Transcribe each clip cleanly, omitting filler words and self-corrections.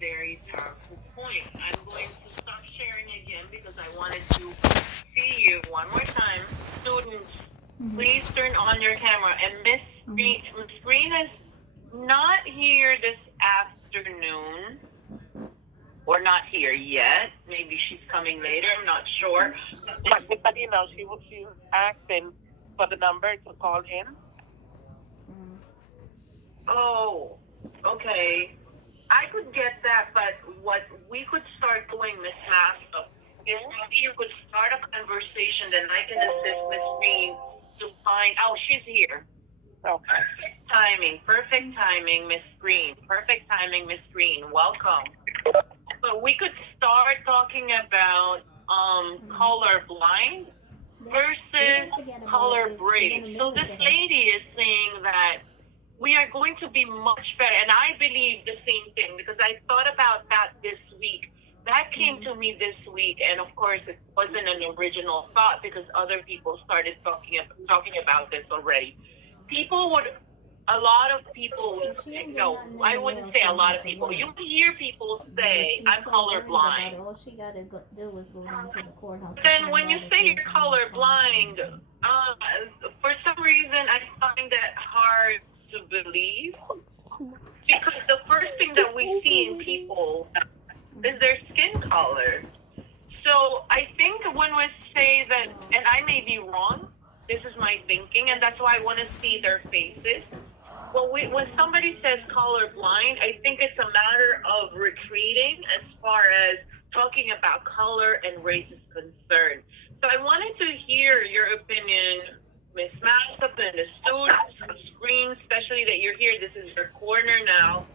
very powerful point. I'm going to start sharing again because I wanted to see you one more time. Students, please turn on your camera. And Miss Green is not here this afternoon, or not here yet. Maybe she's coming later. I'm not sure. But she was asking for the number to call in. Oh, okay. I could get that, but what we could start doing, Miss Master, is maybe you could start a conversation, then I can assist Miss Green to find. Oh, she's here. Okay. Perfect timing, Miss Green. Perfect timing, Miss Green. Welcome. But we could start talking about color blind versus color brave. So this lady is saying that we are going to be much better. And I believe the same thing because I thought about that this week. That came to me this week, and of course, it wasn't an original thought because other people started talking about this already. People would, a lot of people would say, no, I wouldn't say a lot of people. You hear people say, I'm colorblind. All she got to do is go down to the courthouse. Then when you say you're colorblind, for some reason I find that hard to believe because the first thing that we see in people is their skin color. So I think when we say that, and I may be wrong, this is my thinking, and that's why I want to see their faces. Well, when somebody says colorblind, I think it's a matter of retreating as far as talking about color and race is concerned. So I wanted to hear your opinion, Miss Massop and the students on screen, especially that you're here. This is your corner now,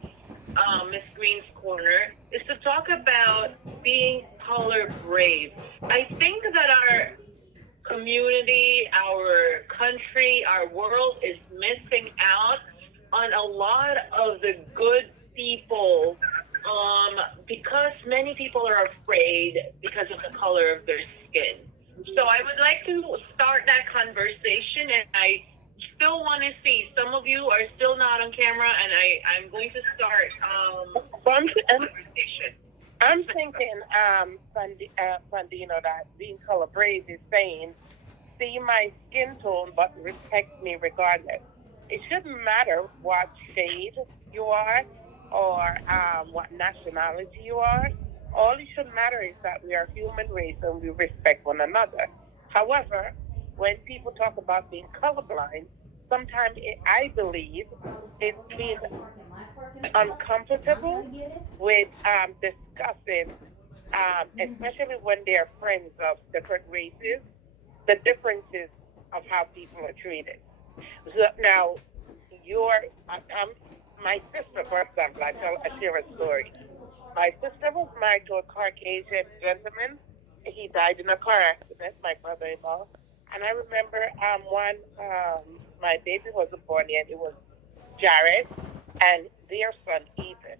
Miss Green's corner, is to talk about being color brave. I think that our community, our country, our world is missing out on a lot of the good people because many people are afraid because of the color of their skin. So I would like to start that conversation, and I still want to see. Some of you are still not on camera, and I'm going to start conversation. I'm thinking, Fundino, that being color brave is saying, see my skin tone, but respect me regardless. It shouldn't matter what shade you are or what nationality you are. All it should matter is that we are human race and we respect one another. However, when people talk about being colorblind, sometimes I believe it means uncomfortable with discussing, especially when they're friends of different races, the differences of how people are treated. So now, my sister, for example, I share a story. My sister was married to a Caucasian gentleman. He died in a car accident, my brother-in-law. And I remember my baby wasn't born yet. It was Jared and their son, Ethan.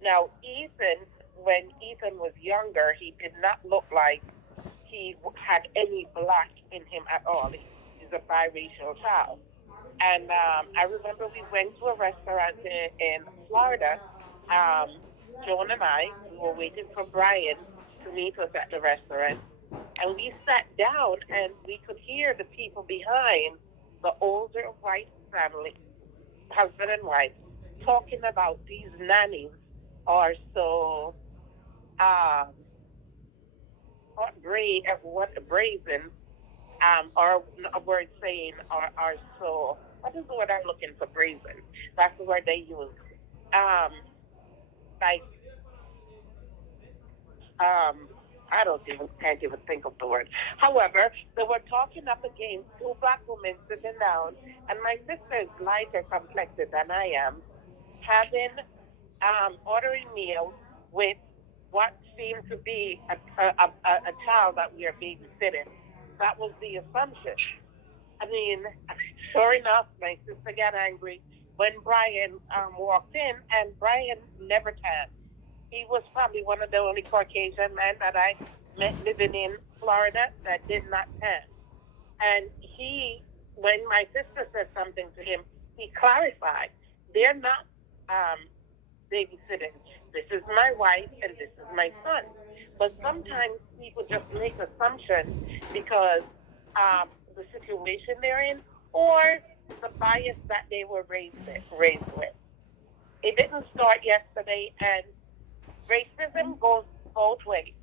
Now, Ethan, when Ethan was younger, he did not look like he had any black in him at all. He's a biracial child. And I remember we went to a restaurant in Florida. Joan and I, we were waiting for Brian to meet us at the restaurant. And we sat down and we could hear the people behind, the older white family, husband and wife, talking about these nannies are so brazen, or a word saying are so, what is the word I'm looking for? Brazen. That's the word they use. Um, like, I can't even think of the word. However, they were talking up against two black women sitting down, and my sister is lighter complected than I am, having ordering meals with what seemed to be a child that we are babysitting. That was the assumption. I mean, sure enough, my sister got angry when Brian walked in, and Brian never tanned. He was probably one of the only Caucasian men that I met living in Florida that did not tan. And when my sister said something to him, he clarified, they're not babysitting. This is my wife and this is my son. But sometimes people just make assumptions because the situation they're in or the bias that they were raised with. It didn't start yesterday, and racism goes both ways.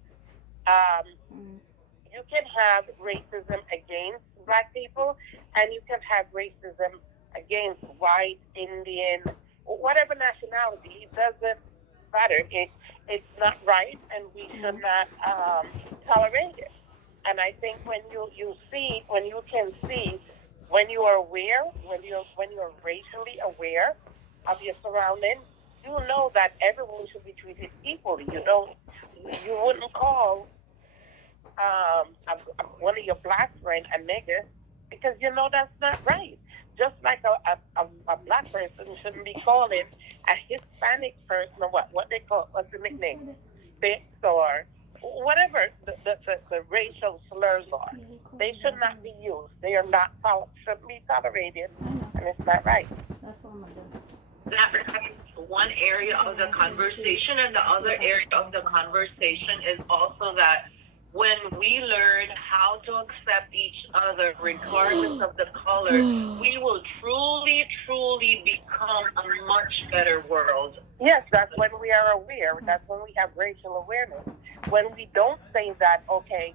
Um, Mm. you can have racism against black people, and you can have racism against white, Indian, whatever nationality. It doesn't matter. It's not right, and we should not tolerate it. And I think when you can see, when you are aware, when you're racially aware of your surroundings, you know that everyone should be treated equally. You wouldn't call one of your black friends a nigger because you know that's not right. Just like a black person shouldn't be calling a Hispanic person or what's the nickname, bitch or whatever the racial slurs are. They should not be used. They are not shouldn't be tolerated, I know. and it's not right. That's what I'm gonna do. That becomes one area of the conversation, and the other area of the conversation is also that when we learn how to accept each other regardless of the color, we will truly, truly become a much better world. Yes, that's when we are aware. That's when we have racial awareness. When we don't say that, okay,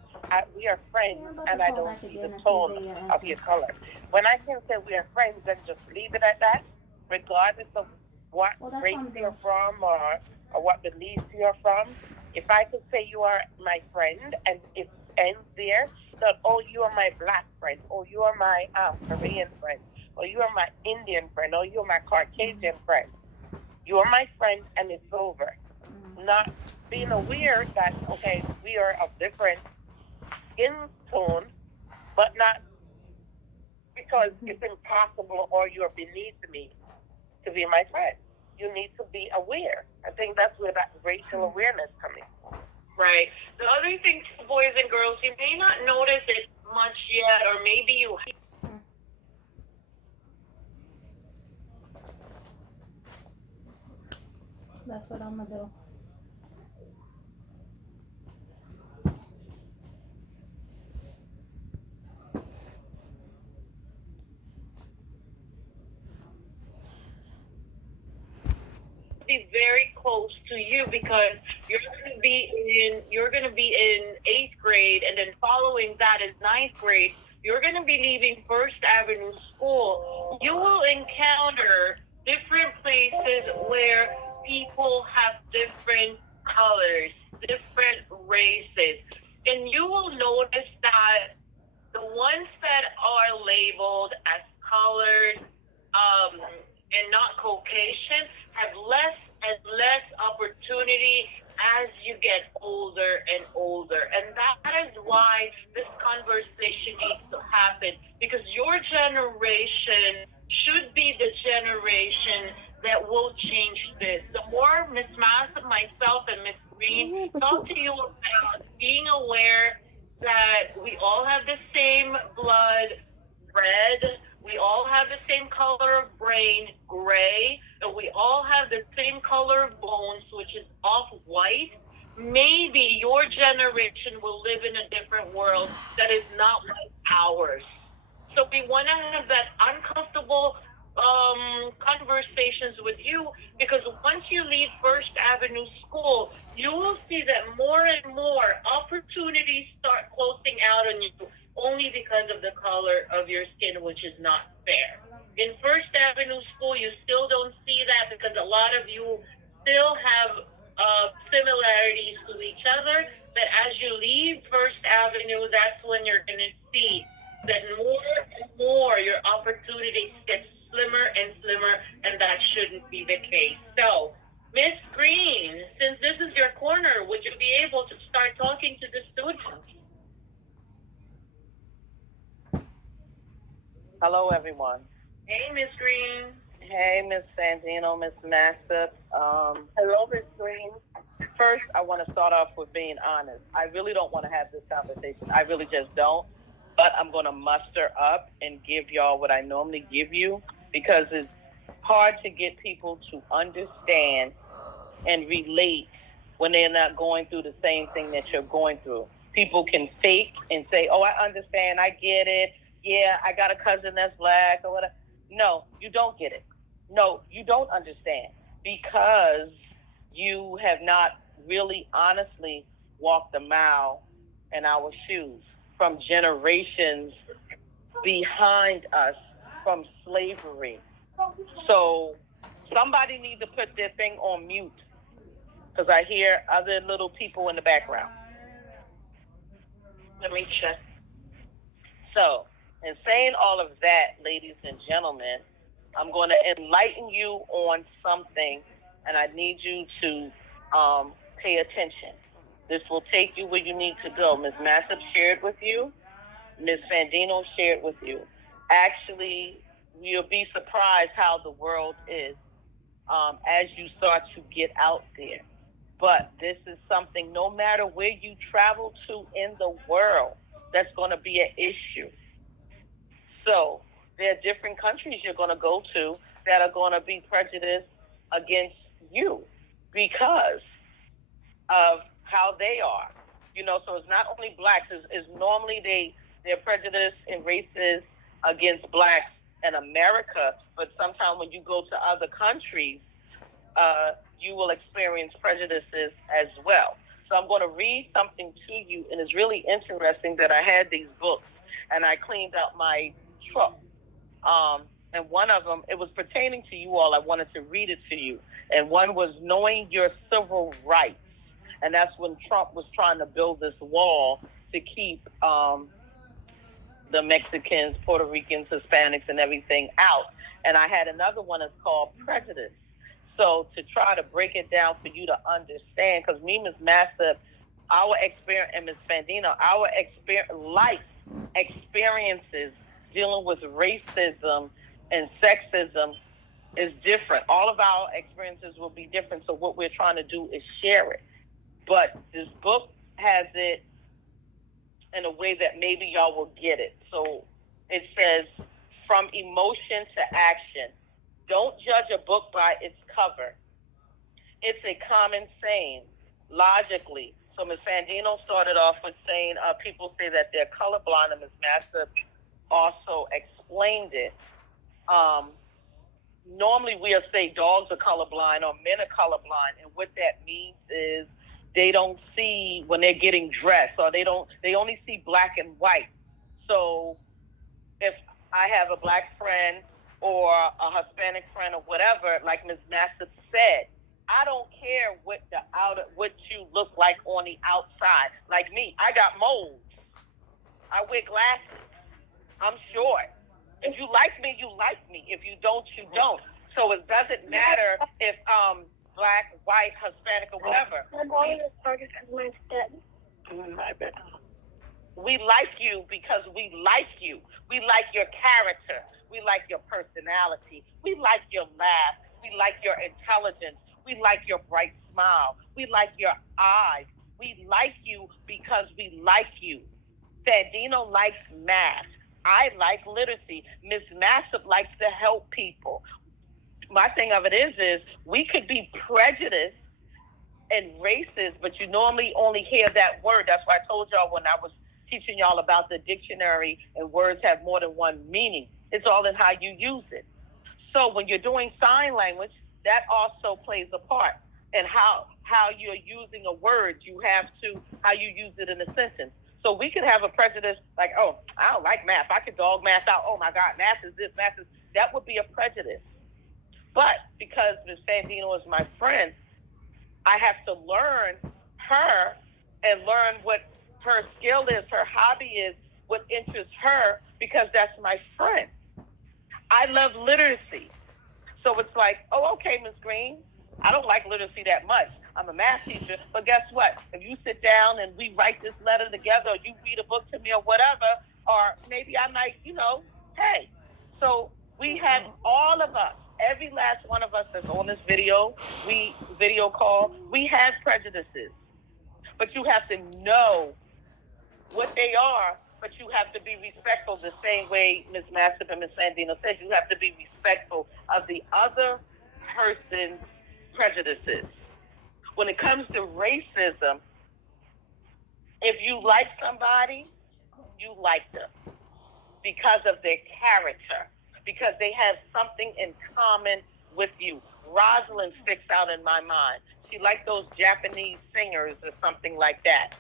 we are friends, and I don't see the tone of your color. When I can say we are friends and just leave it at that, regardless of what race you're from or what beliefs you're from, if I could say you are my friend and it ends there, that, oh, you are my black friend, or you are my Korean friend, or you are my Indian friend, or you are my Caucasian friend. You are my friend and it's over. Not being aware that, okay, we are of different skin tone, but not because it's impossible or you're beneath me to be my friend. You need to be aware. I think that's where that racial awareness comes in. Right. The other thing, too, boys and girls, you may not notice it much yet, or maybe you. That's what I'm gonna do. Be very close to you because you're going to be in 8th grade, and then following that is 9th grade. You're going to be leaving First Avenue School. You will encounter different places where people have different colors, different races, and you will notice that the ones that are labeled as colored and not Caucasian have less and less opportunity as you get older and older. And that is why this conversation needs to happen, because your generation should be the generation that will change this. The more Miss Massa, myself, and Miss Green talk to you about being aware that we all have the same blood, red, we all have the same color of brain, gray, and we all have the same color of bones, which is off-white. Maybe your generation will live in a different world that is not like ours. So we want to have that uncomfortable conversations with you, because once you leave First Avenue School, you will see that more and more opportunities start closing out on you only because of the color of your skin, which is not fair. In First Avenue School, you still don't see that because a lot of you still have similarities to each other. But as you leave First Avenue, that's when you're going to see that more and more your opportunities get slimmer and slimmer, and that shouldn't be the case. So, Miss Green, since this is your corner, would you be able to start talking to the students? Hello, everyone. Hey, Miss Green. Hey, Miss Santino, Miss Massa. Hello, Miss Green. First, I want to start off with being honest. I really don't want to have this conversation. I really just don't. But I'm going to muster up and give y'all what I normally give you, because it's hard to get people to understand and relate when they're not going through the same thing that you're going through. People can fake and say, oh, I understand, I get it. Yeah, I got a cousin that's black or whatever. No, you don't get it. No, you don't understand because you have not really honestly walked a mile in our shoes from generations behind us from slavery. So somebody needs to put their thing on mute because I hear other little people in the background. Let me check. So, in saying all of that, ladies and gentlemen, I'm going to enlighten you on something, and I need you to pay attention. This will take you where you need to go. Ms. Massip shared with you. Ms. Fandino shared with you. Actually, you'll be surprised how the world is as you start to get out there. But this is something, no matter where you travel to in the world, that's going to be an issue. So there are different countries you're going to go to that are going to be prejudiced against you because of how they are. You know, so it's not only blacks. It's normally they're prejudiced and racist against blacks in America, but sometimes when you go to other countries, you will experience prejudices as well. So I'm going to read something to you, and it's really interesting that I had these books, and I cleaned out my truck. And one of them, it was pertaining to you all. I wanted to read it to you. And one was Knowing Your Civil Rights. And that's when Trump was trying to build this wall to keep the Mexicans, Puerto Ricans, Hispanics, and everything out. And I had another one that's called Prejudice. So to try to break it down for you to understand, because me, Ms. Massip, our experience, and Ms. Fandino, our life experiences dealing with racism and sexism is different. All of our experiences will be different. So what we're trying to do is share it. But this book has it in a way that maybe y'all will get it. So it says, from emotion to action. Don't judge a book by its cover. It's a common saying, logically. So Ms. Fandino started off with saying people say that they're colorblind, and Ms. Massip also explained it. Normally we'll say dogs are colorblind or men are colorblind, and what that means is they don't see when they're getting dressed, or they only see black and white. So if I have a black friend or a Hispanic friend or whatever, like Ms. Massip said, I don't care what you look like on the outside. Like me, I got moles. I wear glasses. I'm short. If you like me, you like me. If you don't, you don't. So it doesn't matter if black, white, Hispanic, or whatever. We like you because we like you. We like your character. We like your personality. We like your laugh. We like your intelligence. We like your bright smile. We like your eyes. We like you because we like you. Fandino likes math. I like literacy. Ms. Massip likes to help people. My thing of it is we could be prejudiced and racist, but you normally only hear that word. That's why I told y'all when I was teaching y'all about the dictionary and words have more than one meaning. It's all in how you use it. So when you're doing sign language, that also plays a part. And how you're using a word, how you use it in a sentence. So we could have a prejudice like, oh, I don't like math. I could dog math out. Oh, my God, math is this, math is... That would be a prejudice. But because Ms. Fandino is my friend, I have to learn her and learn what her skill is, her hobby is, what interests her, because that's my friend. I love literacy. So it's like, oh, okay, Ms. Green, I don't like literacy that much. I'm a math teacher, but guess what? If you sit down and we write this letter together, or you read a book to me or whatever, or maybe I might, hey. So we have all of us, every last one of us that's on this video call, we have prejudices. But you have to know what they are, but you have to be respectful the same way Ms. Massip and Ms. Fandino said. You have to be respectful of the other person's prejudices. When it comes to racism, if you like somebody, you like them because of their character, because they have something in common with you. Rosalind sticks out in my mind. She liked those Japanese singers or something like that.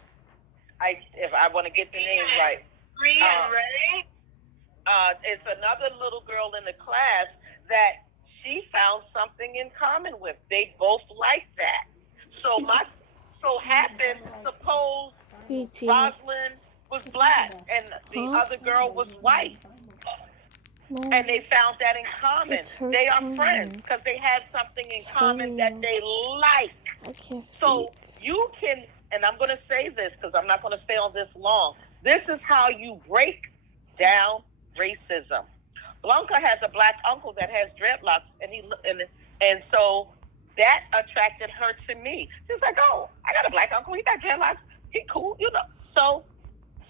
If I want to get the name right. Right? It's another little girl in the class that she found something in common with. They both like that. So happened, suppose Rosalind was black and the other girl was white. And they found that in common. They are friends because they have something in common that they like. I can't speak. So you can, and I'm going to say this because I'm not going to stay on this long. This is how you break down racism. Blanca has a black uncle that has dreadlocks, and so that attracted her to me. She's like, oh, I got a black uncle. He got dreadlocks. He cool, So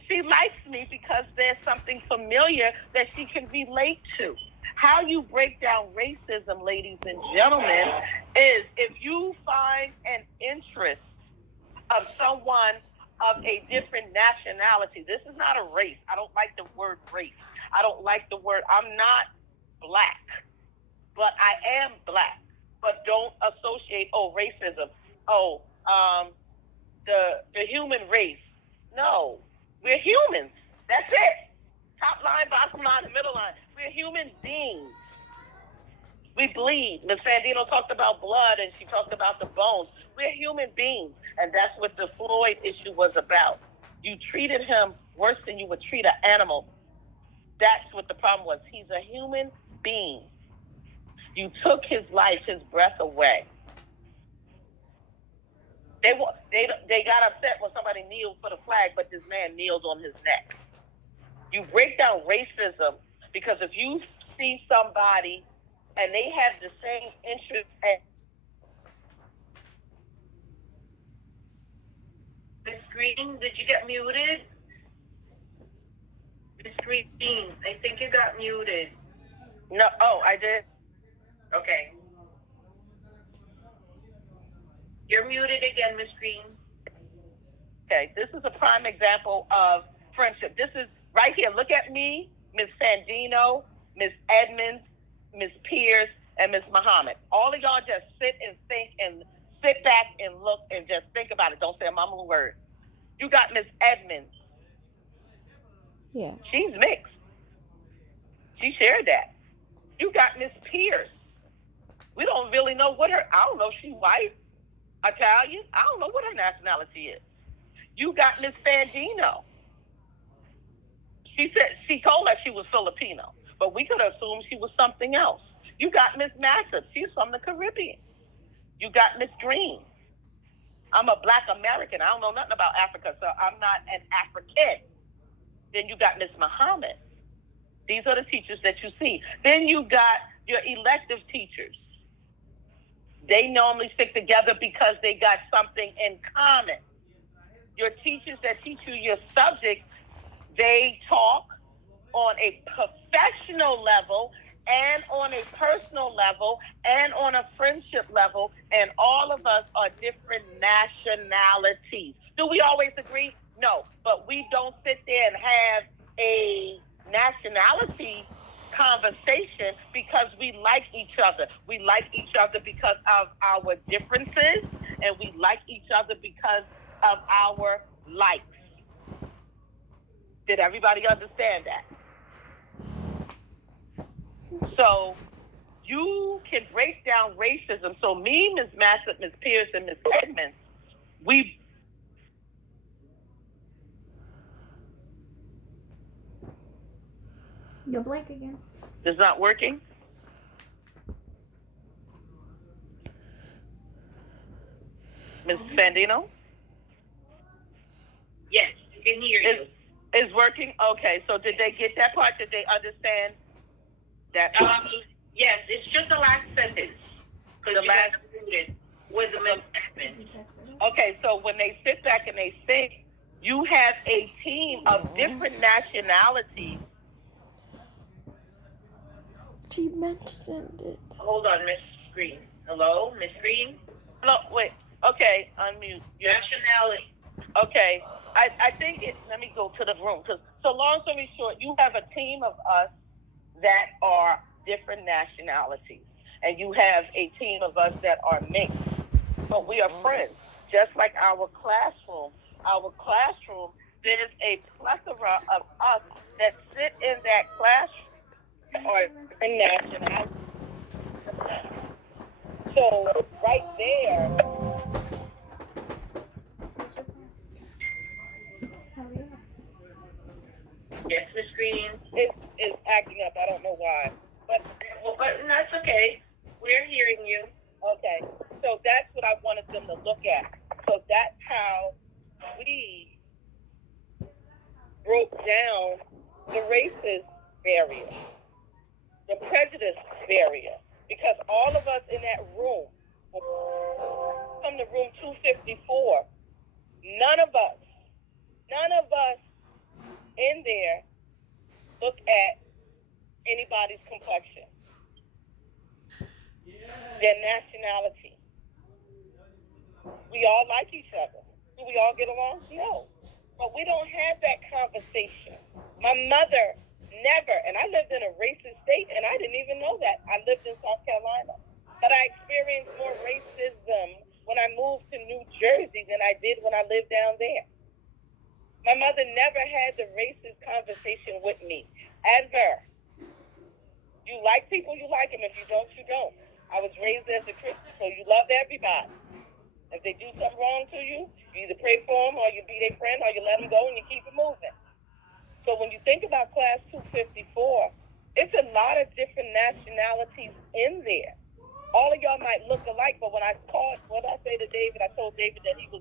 she likes me because there's something familiar that she can relate to. How you break down racism, ladies and gentlemen, is if you find an interest of someone of a different nationality. This is not a race. I don't like the word race. I don't like the word. I'm not black, but I am black. But don't associate, racism. The human race. No, we're humans. That's it. Top line, bottom line, and middle line. We're human beings. We bleed. Ms. Sandino talked about blood, and she talked about the bones. We're human beings, and that's what the Floyd issue was about. You treated him worse than you would treat an animal. That's what the problem was. He's a human being. You took his life, his breath away. They got upset when somebody kneeled for the flag, but this man kneeled on his neck. You break down racism because if you see somebody and they have the same interest as Miss Green, did you get muted? Miss Green, I think you got muted. No, I did. Okay. You're muted again, Miss Green. Okay, this is a prime example of friendship. This is right here. Look at me, Miss Sandino, Miss Edmonds, Miss Pierce, and Miss Muhammad. All of y'all just sit and think and sit back and look and just think about it. Don't say a mumbling word. You got Miss Edmonds. Yeah. She's mixed. She shared that. You got Miss Pierce. We don't really know I don't know if she's white, Italian. I don't know what her nationality is. You got Miss Sandino. She told us she was Filipino, but we could assume she was something else. You got Miss Massive. She's from the Caribbean. You got Miss Green. I'm a black American. I don't know nothing about Africa, so I'm not an African. Then you got Miss Muhammad. These are the teachers that you see. Then you got your elective teachers. They normally stick together because they got something in common. Your teachers that teach you your subject, they talk on a professional level and on a personal level and on a friendship level, and all of us are different nationalities. Do we always agree? No, but we don't sit there and have a nationality conversation because we like each other. We like each other because of our differences, and we like each other because of our likes. Did everybody understand that? So you can break down racism. So me, Ms. Massett, Ms. Pierce, and Ms. Edmonds, You're blank again. It's not working? Ms. Sandino? Yes, I can hear you. Is working? Okay, so did they get that part? Did they understand that? Yes, it's just the last sentence. Because the last sentence was a misstatement. Okay, so when they sit back and they think, you have a team of different nationalities. She mentioned it. Hold on, Miss Green. Hello, Miss Green? Hello, wait. Okay, unmute. Nationality. Okay, I think let me go to the room. So long story short, you have a team of us that are different nationalities. And you have a team of us that are mixed. But we are friends. Just like our classroom, there's a plethora of us that sit in that classroom or in nationality. So right there, Yes, Miss Green. it's acting up. I don't know why. But that's okay. We're hearing you. okay. So that's what I wanted them to look at. So that's how we broke down the racist barrier, the prejudice barrier, because all of us in that room, from the room 254, none of us in there look at anybody's complexion, their nationality. We all like each other. Do we all get along? No. But we don't have that conversation. My mother never, and I lived in a racist state, and I didn't even know that. I lived in South Carolina. But I experienced more racism when I moved to New Jersey than I did when I lived down there. My mother never had the racist conversation with me, ever. You like people, you like them. If you don't, you don't. I was raised as a Christian, so you love everybody. If they do something wrong to you, you either pray for them or you be their friend or you let them go and you keep it moving. So when you think about Class 254, it's a lot of different nationalities in there. All of y'all might look alike, but when I called, what did I say to David? I told David that he was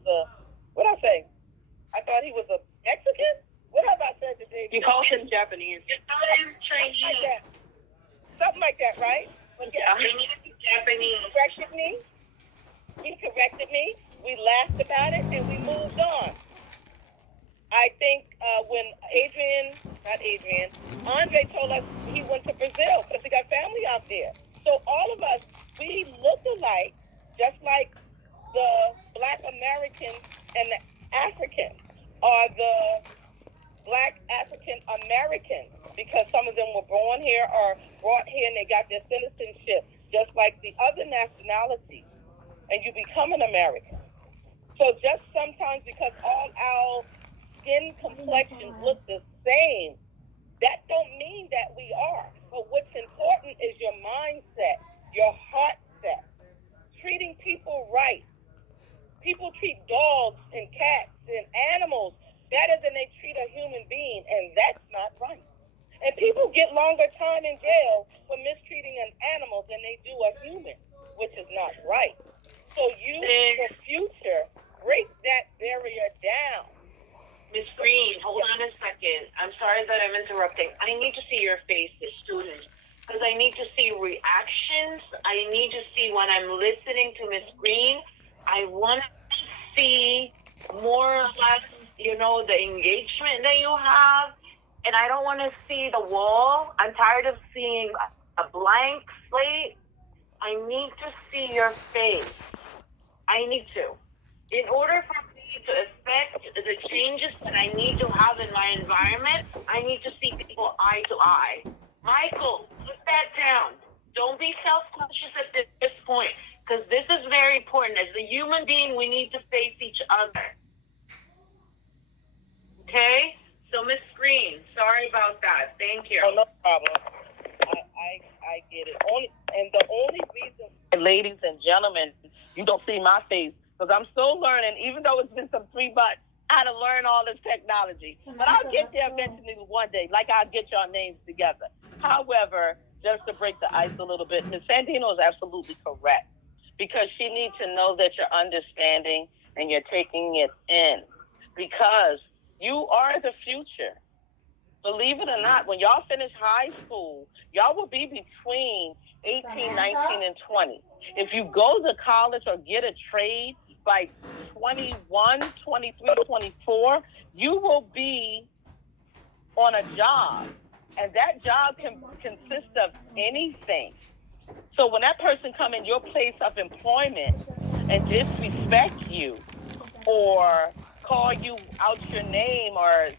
what did I say? I thought he was a Mexican? What have I said to David? You called him Japanese. You called him Chinese. Something like that, right? But yeah, Japanese. He corrected me. We laughed about it and we moved on. I think when Andre told us he went to Brazil because he got family out there. So all of us, we look alike, just like the Black Americans and the Africans are the Black African Americans, because some of them were born here or brought here and they got their citizenship, just like the other nationalities, and you become an American. So just sometimes because all our skin complexions look the same, that don't mean that we are. But what's important is your mindset, your heart set, treating people right. People treat dogs and cats and animals better than they treat a human being, and that's not right. And people get longer time in jail for mistreating an animal than they do a human, which is not right. So you, in the future, break that barrier down. Miss Green, hold on a second. I'm sorry that I'm interrupting. I need to see your face as students, because I need to see reactions. I need to see when I'm listening to Miss Green. I want to see more or less, the engagement that you have. And I don't want to see the wall. I'm tired of seeing a blank slate. I need to see your face. I need to. In order for me to affect the changes that I need to have in my environment, I need to see people eye to eye. Michael, put that down. Don't be self-conscious at this point, because this is very important. As a human being, we need to face each other. Okay? So, Miss Green, sorry about that. Thank you. Oh, no problem. I get it. The only reason, ladies and gentlemen, you don't see my face, because I'm still learning, even though it's been some 3 months, how to learn all this technology. But I'll get there eventually one day, like I'll get your names together. However, just to break the ice a little bit, Ms. Santino is absolutely correct, because she needs to know that you're understanding and you're taking it in, because you are the future. Believe it or not, when y'all finish high school, y'all will be between 18, 19, and 20. If you go to college or get a trade by 21, 23, 24, you will be on a job. And that job can consist of anything. So when that person comes in your place of employment, and disrespect you or call you out your name or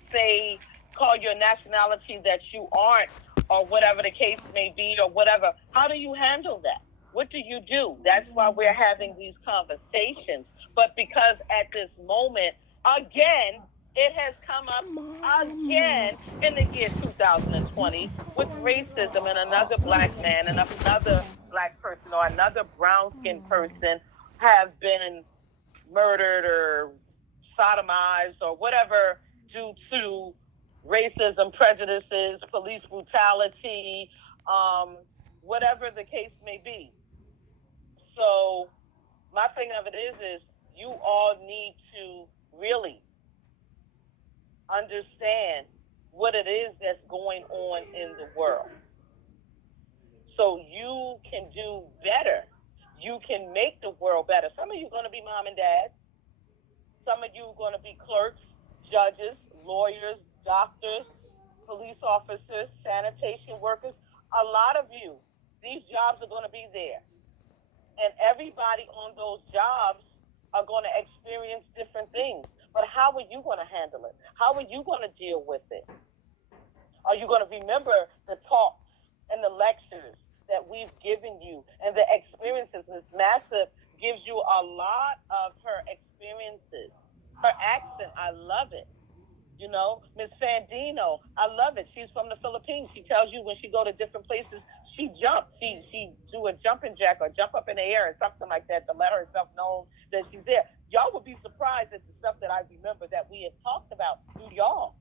call your nationality that you aren't or whatever the case may be or whatever, how do you handle that? What do you do? That's why we're having these conversations. But because at this moment, again, it has come up again in the year 2020 with racism and another black man and another black person or another brown-skinned person have been murdered or sodomized or whatever due to racism, prejudices, police brutality, whatever the case may be. So my thing of it is you all need to really understand what it is that's going on in the world. So you can do better. You can make the world better. Some of you are going to be mom and dad. Some of you are going to be clerks, judges, lawyers, doctors, police officers, sanitation workers. A lot of you, these jobs are going to be there. And everybody on those jobs are going to experience different things. But how are you going to handle it? How are you going to deal with it? Are you going to remember the talks and the lectures that we've given you and the experiences? Ms. Massive gives you a lot of her experiences. Her accent, I love it. You know, Miss Sandino, I love it. She's from the Philippines. She tells you when she go to different places, she jumps. She do a jumping jack or jump up in the air or something like that to let herself know that she's there. Y'all would be surprised at the stuff that I remember that we have talked about through y'all.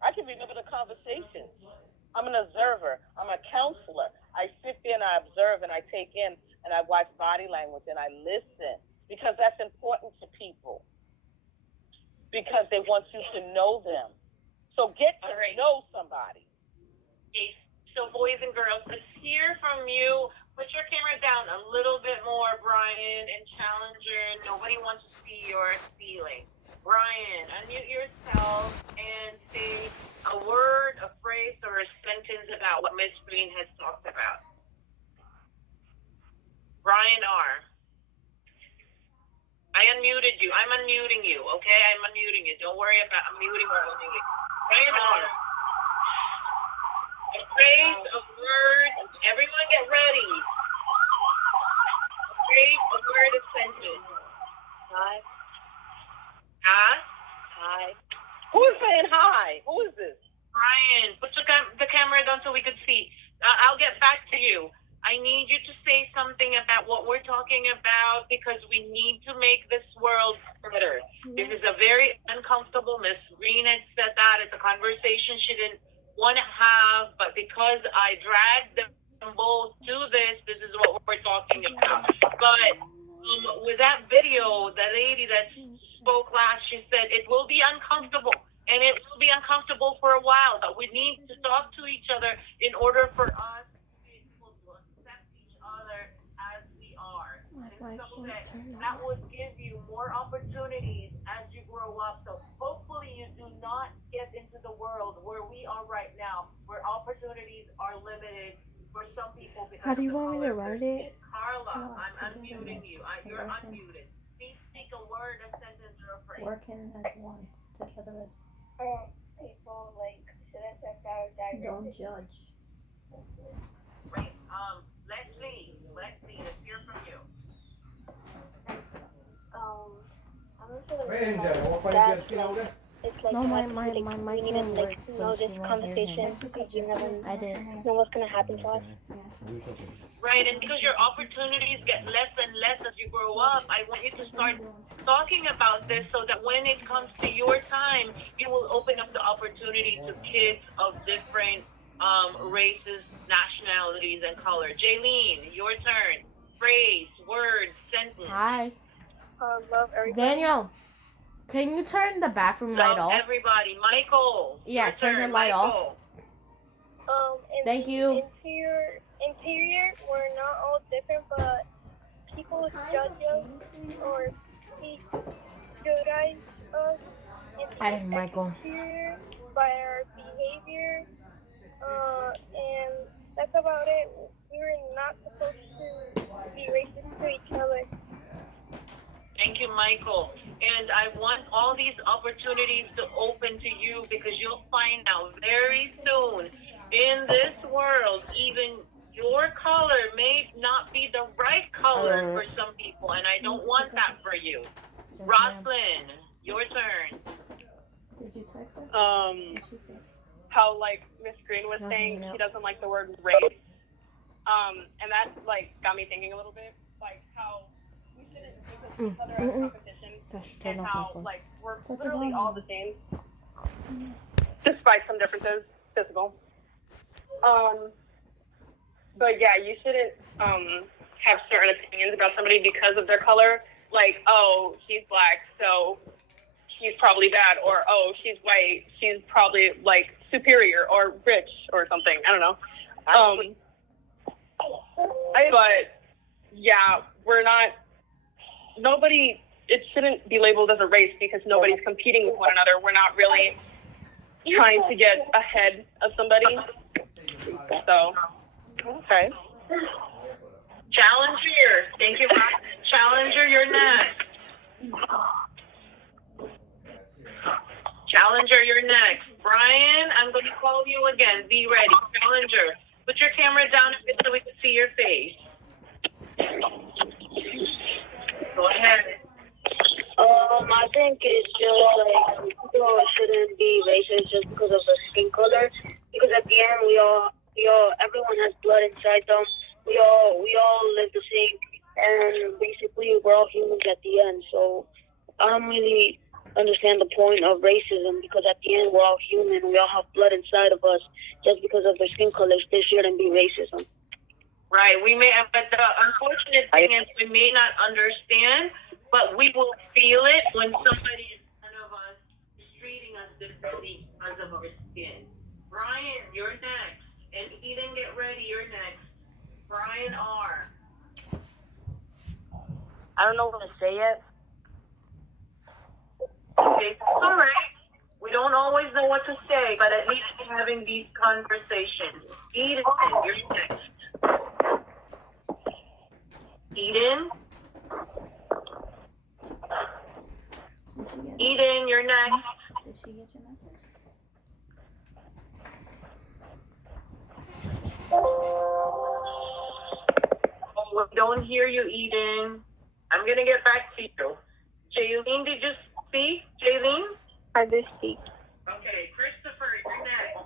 I can remember the conversations. I'm an observer. I'm a counselor. I sit there and I observe and I take in and I watch body language and I listen because that's important to people. Because they want you to know them. So get to know somebody. Okay, so boys and girls, let's hear from you. Put your camera down a little bit more, Brian and Challenger. Nobody wants to see your feeling. Brian, unmute yourself and say a word, a phrase, or a sentence about what Miss Green has talked about. Brian R. I unmuted you. I'm unmuting you, okay? I'm unmuting you. Don't worry about unmuting or unmuting. Brian R. A phrase, a word. Everyone get ready. A phrase, a word, a sentence. Hi. Huh? Hi. Who is saying hi? Who is this? Brian, put the camera down so we could see. I'll get back to you. I need you to say something about what we're talking about because we need to make this world better. This is a very uncomfortable. Miss Green had said that. It's a conversation she didn't want to have, but because I dragged them both to this is what we're talking about. But with that video, the lady that spoke last, she said it will be uncomfortable. And it will be uncomfortable for a while, but we need to talk to each other in order for us so that would give you more opportunities as you grow up. So hopefully you do not get into the world where we are right now, where opportunities are limited for some people. How do you want me to write it? Carla, I'm unmuting you. You're unmuted. Please speak a word, a sentence, or a phrase. Working as one, together as people like shouldn't check out that. don't judge. Great. Leslie, let's hear from you. I'm not sure that it's like No, my we need to like know this conversation because you never know what's gonna happen to us. Right, and because your opportunities get less and less as you grow up, I want you to start talking about this so that when it comes to your time, you will open up the opportunity to kids of different races, nationalities, and color. Jaylene, your turn. Phrase, word, sentence. Hi. Love everybody. Daniel, can you turn the bathroom light off? Everybody. Michael. Yeah, turn the light off. Thank you. Interior, we're not all different, but people judge us or judge us Hi, Michael. interior by our behavior, and that's about it. We were not supposed to be racist to each other. Michael. And I want all these opportunities to open to you because you'll find out very soon in this world, even your color may not be the right color for some people, and I don't want that for you. Roslyn, your turn. Did you text her? Um, She said, how like Miss Green was saying, she doesn't like the word race. And that like got me thinking a little bit, like how we shouldn't think of each other as competition, and how like we're literally all the same, despite some differences, physical. But yeah, you shouldn't have certain opinions about somebody because of their color. Like, oh, she's black, so she's probably bad, or oh, she's white, she's probably like superior or rich or something. I don't know. But yeah, we're not. Nobody. It shouldn't be labeled as a race because nobody's competing with one another. We're not really trying to get ahead of somebody. So, okay. Challenger, thank you, Rob. Challenger, you're next. Challenger, you're next. Brian, I'm going to call you again. Be ready. Challenger, put your camera down a bit so we can see your face. Go ahead. I think it's just like people shouldn't be racist just because of the skin color. Because at the end, everyone has blood inside them. We all live the same, and basically we're all humans at the end. So I don't really understand the point of racism because at the end we're all human. We all have blood inside of us. Just because of their skin colors, there shouldn't be racism. Right. But the unfortunate thing is we may not understand, but we will feel it when somebody in front of us is treating us differently because of our skin. Brian, you're next. And Eden, get ready. You're next. Brian R. I don't know what to say yet. Okay, all right. We don't always know what to say, but at least we're having these conversations. Eden, you're next. Eden? Eden, you're next. did she get your message? Oh, we don't hear you, Eden. I'm going to get back to you. Jaylene, did you speak? Jaylene? I did speak. Okay, Christopher, you're next.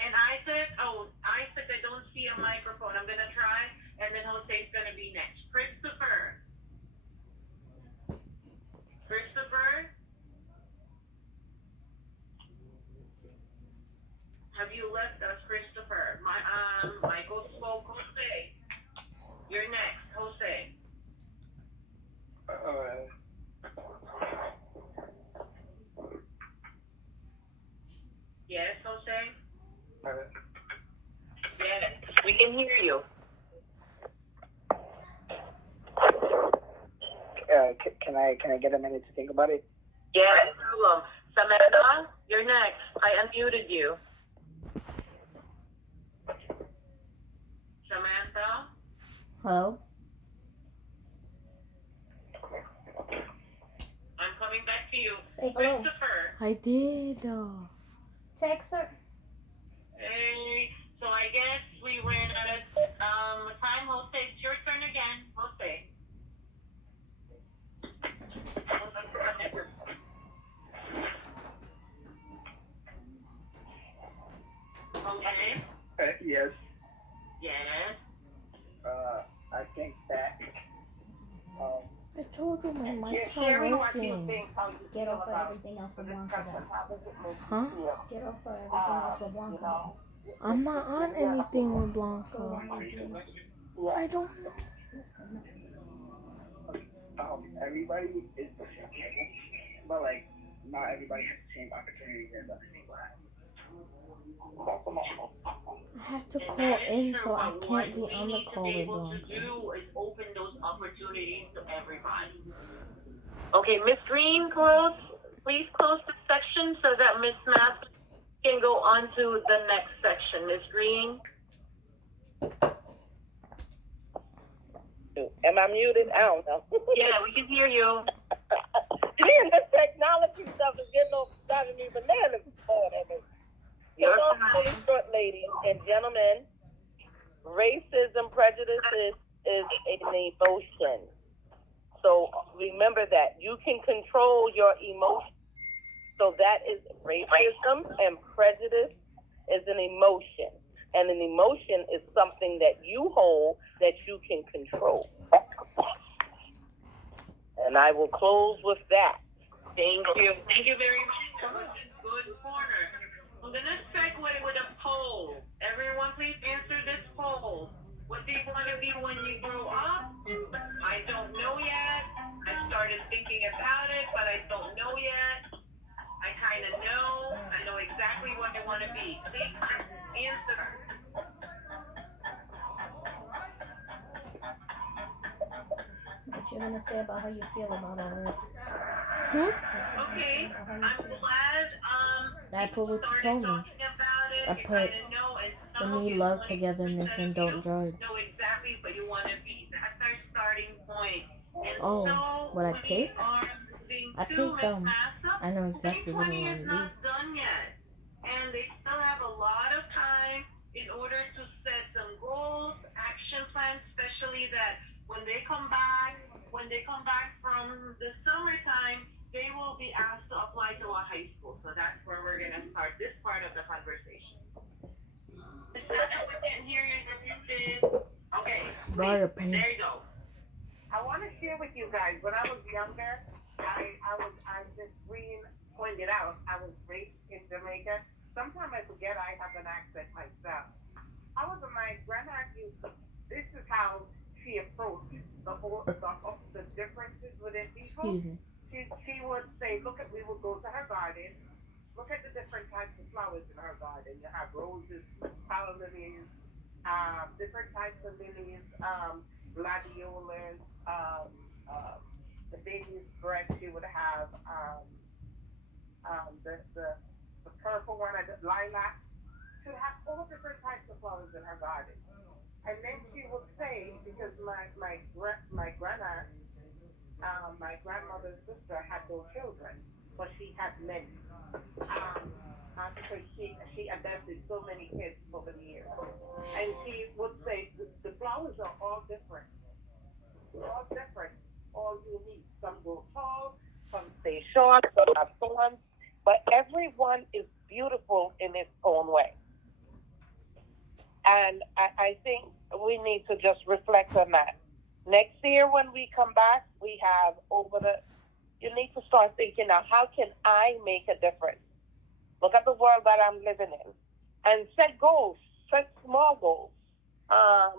And Isaac, I don't see a microphone. I'm going to try, and then Jose's going to be next. Christopher? Have you left us, Christopher? Michael spoke. Jose, you're next. Jose. Yes, Jose? Yes, we can hear you. Can I get a minute to think about it? Yeah, no problem. Samantha, you're next. I unmuted you. Samantha? Hello? I'm coming back to you. Say hello. Christopher. I did. Text her. Hey, so I guess we ran out of time. Jose, it's your turn again. Jose. Okay. Yes. Yes. I think that. I told you my mic's Share not what you working. think, how you Get feel off of about everything else the with Blanca discussion. then. How does it make Huh? you feel? Get off of everything else with Blanca then. I'm not on anything with So Blanca. why is it? I don't know. Everybody is the same, but like not everybody has the same opportunities as other people have. I have to And call that is in, true, so I but can't what be we on the need to call be with able to Blanca. do is open those opportunities to everybody. Okay, Miss Green, please close the section so that Miss Math can go on to the next section. Miss Green? to. Am I muted? I don't know. Yeah, we can hear you. Man, the technology stuff is driving me bananas. You're So, short, ladies and gentlemen, racism, prejudice is an emotion. So remember that. You can control your emotions. So that is racism, and prejudice is an emotion. And an emotion is something that you hold that you can control. And I will close with that. Thank you. Thank you very much. Good corner. I'm going to segue with a poll. Everyone, please answer this poll. What do you want to be when you grow up? I don't know yet. I started thinking about it, but I don't know yet. I kind of know. I know exactly what I want to be. Please answer. What you gonna say about how you feel about all this? Okay, I'm glad I put what you told me. I put we need love, togetherness, and don't judge. Know exactly what you want to be. That's our starting point. And Oh, so what I picked? I picked I know exactly what I want to be. not done yet, and they still have a lot of time in order to set some goals, action plans, especially that when they come back from the summertime, they will be asked to apply to a high school. So that's where we're going to start this part of the conversation. We can't hear you. Okay. There you go. I want to share with you guys, when I was younger, as Miss Green pointed out, I was raised in Jamaica. Sometimes I forget I have an accent myself. However, my grandaunt this is how she approached the differences within people. Excuse me. She would say, we would go to her garden, look at the different types of flowers in her garden. You have roses, flower lilies, different types of lilies, gladiolas, the baby's breath. She would have the purple one, lilac. She would have all different types of flowers in her garden. And then she would say, because my grandaunt, my grandmother's sister had no children, but she had many. Because she adopted so many kids over the years. And she would say, the flowers are all different. All different, all unique. Some grow tall, some stay short, some have thorns, but everyone is beautiful in its own way. And I think we need to just reflect on that. Next year when we come back, we have you need to start thinking now, how can I make a difference? Look at the world that I'm living in. And set goals, set small goals.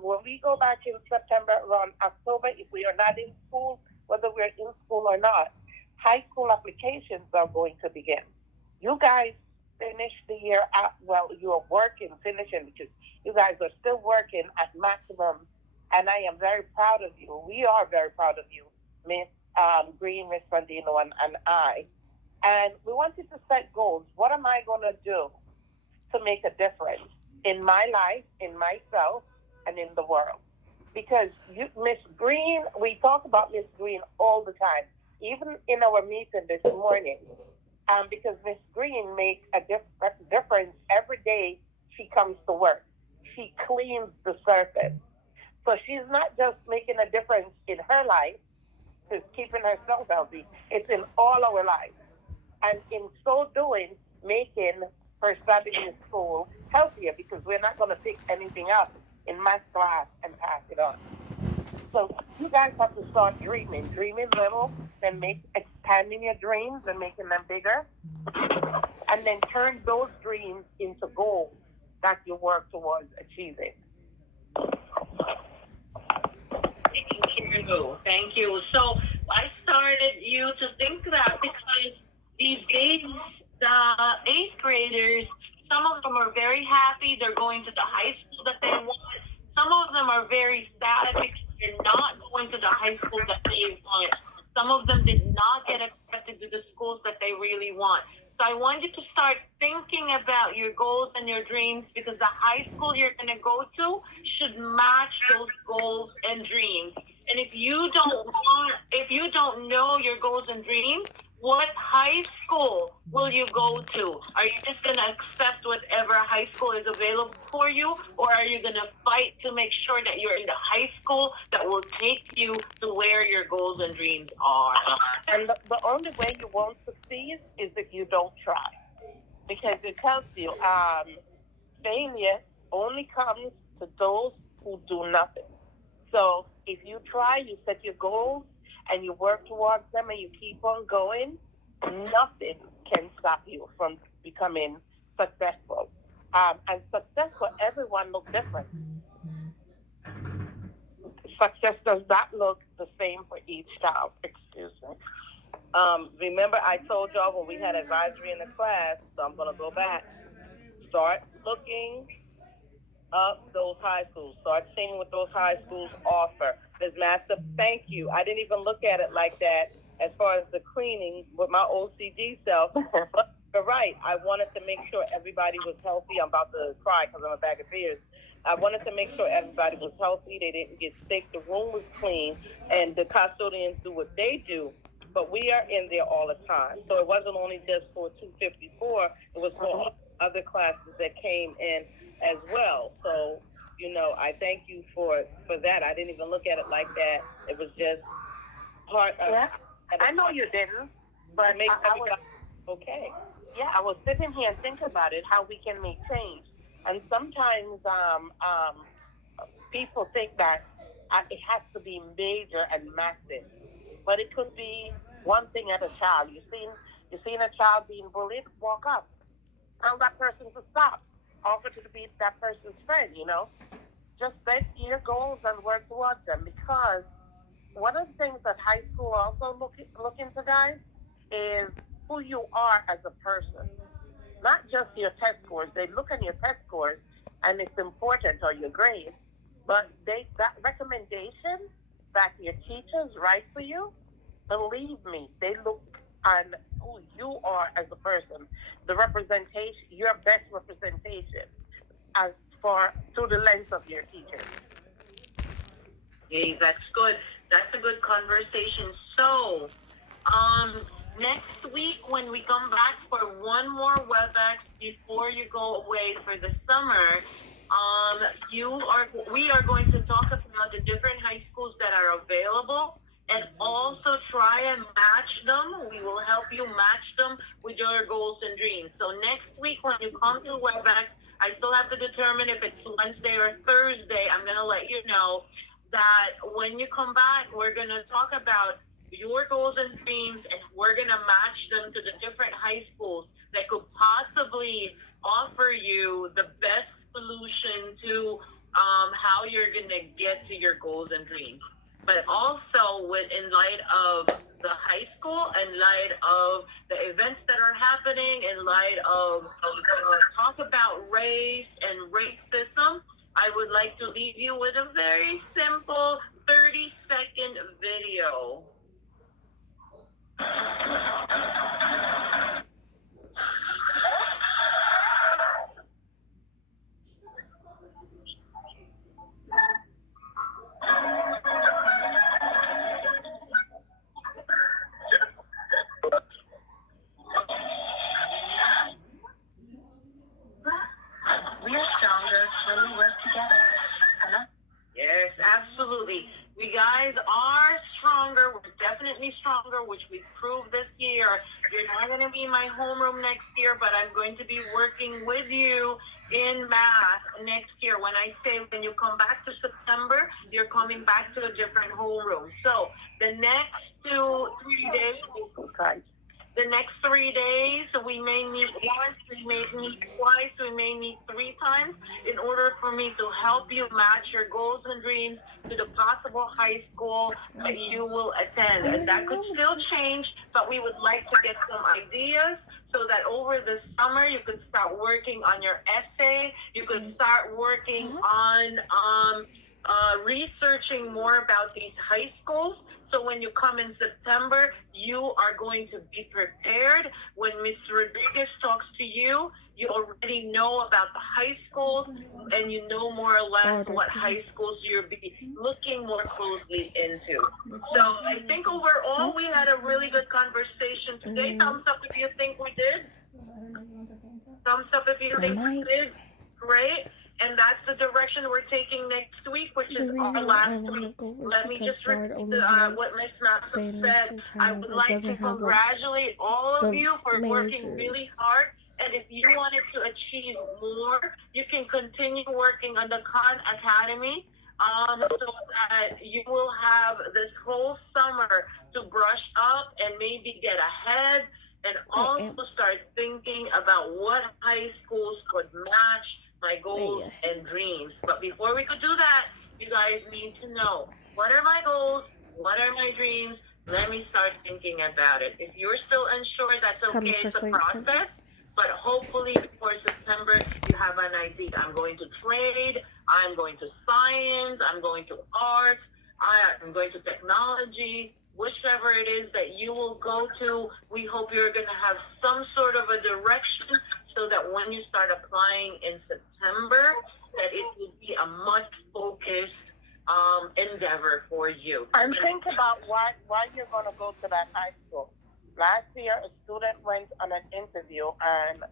When we go back in September, around October, if we are not in school, whether we're in school or not, high school applications are going to begin. You guys finish the year out, well, you are finishing, because you guys are still working at maximum, and I am very proud of you. We are very proud of you, Miss Green, Miss Bandino, and I. And we wanted to set goals. What am I going to do to make a difference in my life, in myself, and in the world? Because Miss Green, we talk about Miss Green all the time, even in our meeting this morning. Because Miss Green makes a difference every day she comes to work. She cleans the surface. So she's not just making a difference in her life, she's keeping herself healthy. It's in all our lives. And in so doing, making her study in school healthier, because we're not going to pick anything up in math class and pass it on. So you guys have to start dreaming little, then expanding your dreams and making them bigger, and then turn those dreams into goals that you work towards achieving. Thank you. So I started you to think that because these days, the 8th graders, some of them are very happy they're going to the high school that they want. Some of them are very sad because they're not going to the high school that they want. Some of them did not get accepted to the schools that they really want. So I want you to start thinking about your goals and your dreams, because the high school you're going to go to should match those goals and dreams. And if you don't know your goals and dreams, what high school will you go to? Are you just going to accept whatever high school is available for you? Or are you going to fight to make sure that you're in the high school that will take you to where your goals and dreams are? And the only way you won't succeed is if you don't try. Because it tells you failure only comes to those who do nothing. So if you try, you set your goals, and you work towards them, and you keep on going, nothing can stop you from becoming successful. And success for everyone looks different. Success does not look the same for each child. Excuse me. Remember, I told y'all when we had advisory in the class, so I'm going to go back. Start looking up those high schools. Start seeing what those high schools offer. Ms. Master, thank you. I didn't even look at it like that as far as the cleaning with my OCD self. But you're right. I wanted to make sure everybody was healthy. I'm about to cry because I'm a bag of tears. I wanted to make sure everybody was healthy. They didn't get sick. The room was clean. And the custodians do what they do. But we are in there all the time. So it wasn't only just for 254. It was for other classes that came in as well. So, you know, I thank you for that. I didn't even look at it like that. It was just part of... Yeah, I know you didn't, but make I was... Okay. Yeah, I was sitting here and thinking about it, how we can make change. And sometimes people think that it has to be major and massive. But it could be one thing at a child. You seen a child being bullied, walk up. Tell that person to stop. Offer to be that person's friend, you know. Just set your goals and work towards them. Because one of the things that high school also look into, guys, is who you are as a person. Not just your test scores. They look at your test scores, and it's important, or your grades. But that recommendation that your teachers write for you, believe me, they look on who you are as a person, the representation, your best representation, as far through the lens of your teachers. Hey, that's good. That's a good conversation. So, next week when we come back for one more WebEx before you go away for the summer, we are going to talk about the different high schools that are available and also try and match them. We will help you match them with your goals and dreams. So next week when you come to WebEx, I still have to determine if it's Wednesday or Thursday. I'm going to let you know that when you come back, we're going to talk about your goals and dreams, and we're going to match them to the different high schools that could possibly offer you the best solution to how you're going to get to your goals and dreams. But also in light of the high school, in light of the events that are happening, in light of talk about race and racism, I would like to leave you with a very simple 30-second video. We are stronger when we work together. Yes, absolutely. We guys are stronger. We're definitely stronger, which we proved this year. You're not going to be in my homeroom next year, but I'm going to be working with you in math next year. When I say when you come back to September, you're coming back to a different homeroom. So the next 3 days, the next 3 days, we may meet once, we may meet twice, we may meet 3 times in order for me to help you match your goals and dreams to the possible high school that you will attend. And that could still change, but we would like to get some ideas so that over the summer you could start working on your essay, you could start working on researching more about these high schools. So when you come in September, you are going to be prepared. When Ms. Rodriguez talks to you, you already know about the high schools, and you know more or less what high schools you'll be looking more closely into. So I think overall we had a really good conversation today. Thumbs up if you think we did. Thumbs up if you think we did. Great. And that's the direction we're taking next week, which is our last week. Let me just repeat what Ms. Massam said. I would like to congratulate all of you for working really hard. And if you wanted to achieve more, you can continue working on the Khan Academy. So that you will have this whole summer to brush up and maybe get ahead, and also start thinking about what high schools could match my goals and dreams. But before we could do that, you guys need to know, what are my goals? What are my dreams? Let me start thinking about it. If you're still unsure, that's okay. It's a process. But hopefully before September, you have an idea. I'm going to trade. I'm going to science. I'm going to art. I'm going to technology. Whichever it is that you will go to, we hope you're going to have some sort of a direction, so that when you start applying in September, that it will be a much focused endeavor for you. And think about why you're going to go to that high school. Last year, a student went on an interview, and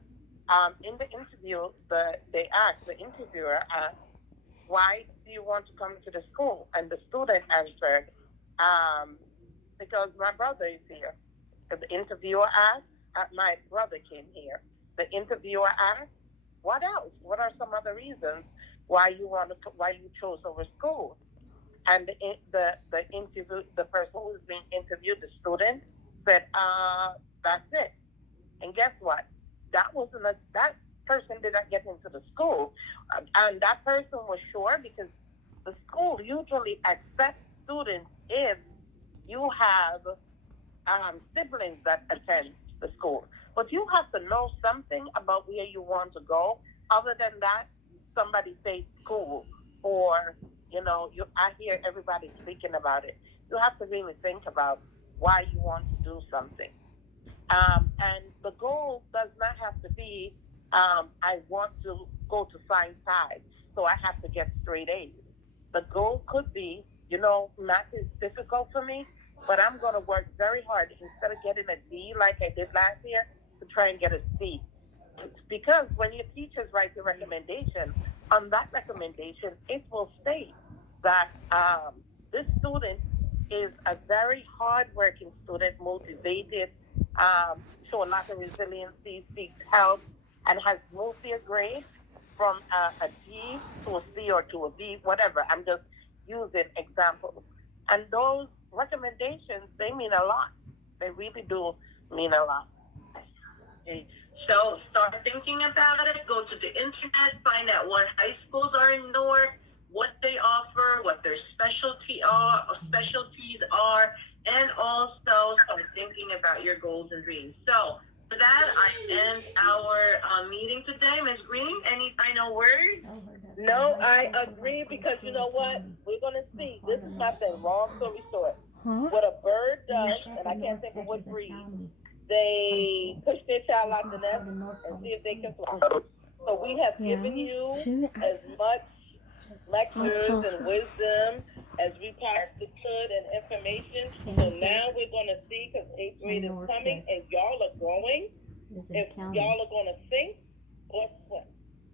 in the interview, the interviewer asked, why do you want to come to the school? And the student answered, because my brother is here. The interviewer asked, my brother came here. The interviewer asked, what else? What are some other reasons why you chose our school? And the person who was being interviewed, the student, said, that's it. And guess what? That person did not get into the school. And that person was sure, because the school usually accepts students if you have siblings that attend the school. But you have to know something about where you want to go. Other than that, somebody says school, or, I hear everybody speaking about it. You have to really think about why you want to do something. And the goal does not have to be, I want to go to science side, so I have to get straight A's. The goal could be, math is difficult for me, but I'm going to work very hard instead of getting a D like I did last year, to try and get a C. Because when your teachers write the recommendation, on that recommendation, it will state that this student is a very hard-working student, motivated, show a lot of resiliency, seeks help, and has moved their grade from a D to a C or to a B, whatever. I'm just using examples. And those recommendations, they mean a lot. They really do mean a lot. Okay. So start thinking about it. Go to the internet, find out what high schools are in Newark, what they offer, what their specialties are, and also start thinking about your goals and dreams. So for that, I end our meeting today. Ms. Green, any final words? No, I agree, because you know what? We're going to see. This is nothing. Long story short. What a bird does, and I can't think of what breed, they push their child out the nest and see if they can fly. So we have given you as much lectures and wisdom as we possibly could, and information. So now we're going to see, because 8th grade is coming, and y'all are growing. If y'all are going to think or swim.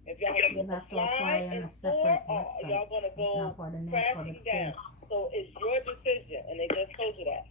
If y'all are going to fly and soar, or y'all going to go crashing down. So it's your decision, and they just told you that.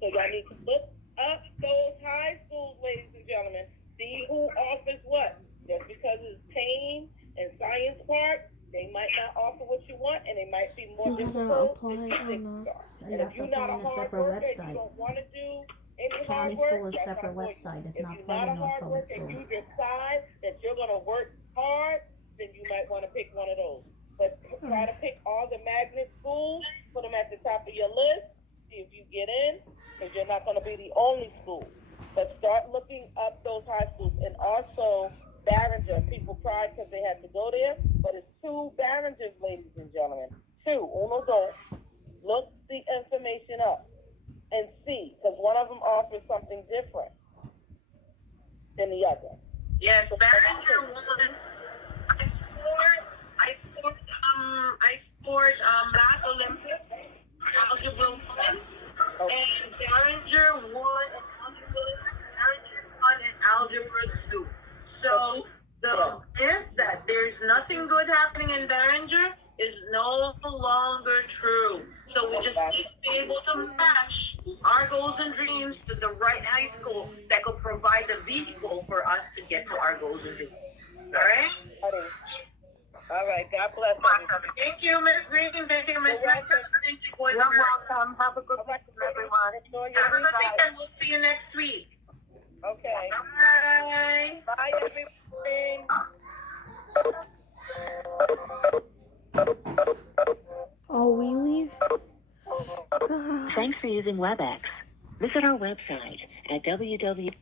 So y'all need to look up those high schools, ladies and gentlemen. See who offers what. Just because it's pain and science part, they might not offer what you want, and they might be more difficult than you think they are. And if you're not a hard worker and you don't want to do any hard work, County school is a separate website. It's not part of North Public School. If you decide that you're going to work hard, then you might want to pick one of those. But try to pick all the magnet schools, put them at the top of your list, see if you get in, because you're not going to be the only school. But start looking up those high schools. And also, Barringer. People cried because they had to go there, but it's 2 Barringers, ladies and gentlemen. 2. two, uno, dos, look the information up and see, because one of them offers something different than the other. Yes, Behringer won. I scored Math Olympics, Algebra 1, and Behringer won in Algebra 2. So the myth that there's nothing good happening in Behringer is no longer true. So we just need to be able to match our goals and dreams to the right high school that could provide the vehicle for us to get to our goals and dreams. All right? All right, God bless you. Thank you, Ms. Green. Thank you, Ms. You're welcome. Have a good weekend, everyone. Have a good weekend. We'll see you next week. Okay. Bye. Bye, everyone. Oh, we leave? Thanks for using WebEx. Visit our website at www.